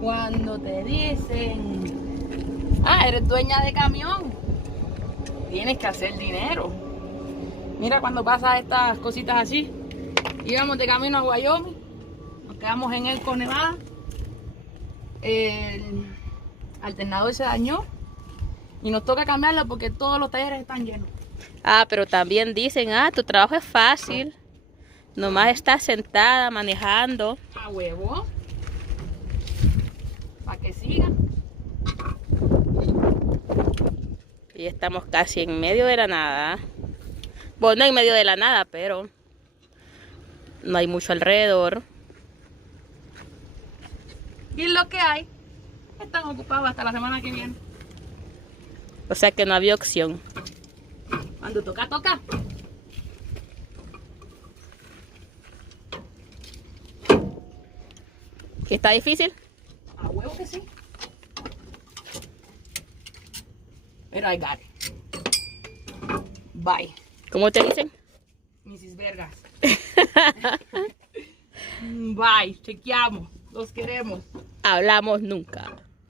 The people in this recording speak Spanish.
Cuando te dicen, eres dueña de camión, tienes que hacer dinero. Mira cuando pasa estas cositas así. Íbamos de camino a Wyoming, nos quedamos en Elko, Nevada. El alternador se dañó y nos toca cambiarlo porque todos los talleres están llenos. Pero también dicen, tu trabajo es fácil. Nomás estás sentada manejando. A huevo. Para que siga. Y estamos casi en medio de la nada. Bueno, no en medio de la nada, pero no hay mucho alrededor. Y lo que hay, están ocupados hasta la semana que viene. O sea que no había opción. Cuando toca, toca. ¿Que está difícil? A huevo que sí. Pero I got it. Bye. ¿Cómo te dicen? Mrs. Vergas. Bye. Chequeamos. Los queremos. Hablamos nunca.